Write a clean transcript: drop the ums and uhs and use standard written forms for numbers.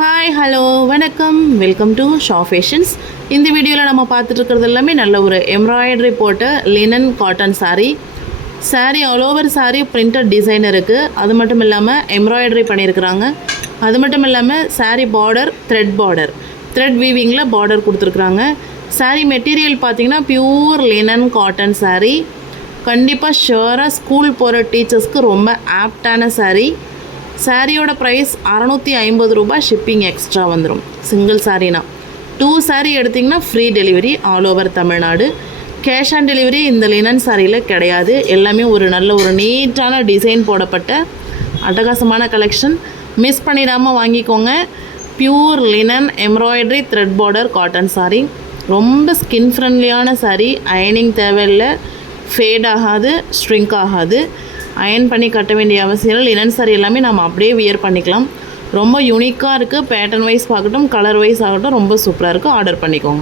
Hi hello வணக்கம் welcome to Shah fashions. இந்த வீடியோவில் நம்ம பார்த்துட்டு இருக்கிறது எல்லாமே நல்ல ஒரு எம்ப்ராய்டரி போட்ட linen cotton sari all over sari printed design இருக்குது. அது மட்டும் இல்லாமல் எம்ப்ராய்டரி பண்ணியிருக்கிறாங்க. அது மட்டும் இல்லாமல் சாரீ பார்டர் த்ரெட் வீவிங்கில் பார்டர் கொடுத்துருக்குறாங்க. சாரீ மெட்டீரியல் பார்த்திங்கன்னா பியூர் லினன் காட்டன் சாரீ. கண்டிப்பாக ஷுவராக ஸ்கூல் போகிற டீச்சர்ஸ்க்கு ரொம்ப ஆப்டான சாரியோட ப்ரைஸ் 650 ரூபாய். ஷிப்பிங் எக்ஸ்ட்ரா வந்துடும். சிங்கிள் சாரீனா 2 சாரீ எடுத்திங்கன்னா free delivery all over Tamil Nadu. Cash on delivery இந்த லினன் சாரியில் கிடையாது. எல்லாமே ஒரு நல்ல ஒரு நீட்டான டிசைன் போடப்பட்ட அட்டகாசமான கலெக்ஷன். மிஸ் பண்ணிடாமல் வாங்கிக்கோங்க. Pure linen embroidery thread border cotton sari. ரொம்ப ஸ்கின் ஃப்ரெண்ட்லியான சாரீ. அயனிங் தேவையில்லை, ஃபேட் ஆகாது, ஸ்ட்ரிங்க் ஆகாது. அயன் பண்ணி கட்ட வேண்டிய அவசியம் இல்லை. லினன் சாரி எல்லாமே நம்ம அப்படியே வியர் பண்ணிக்கலாம். ரொம்ப யூனிக்காக இருக்குது. பேட்டர்ன் வைஸ் ஆகட்டும், கலர் வைஸ் ஆகட்டும் ரொம்ப சூப்பராக இருக்குது. ஆர்டர் பண்ணிக்கோங்க.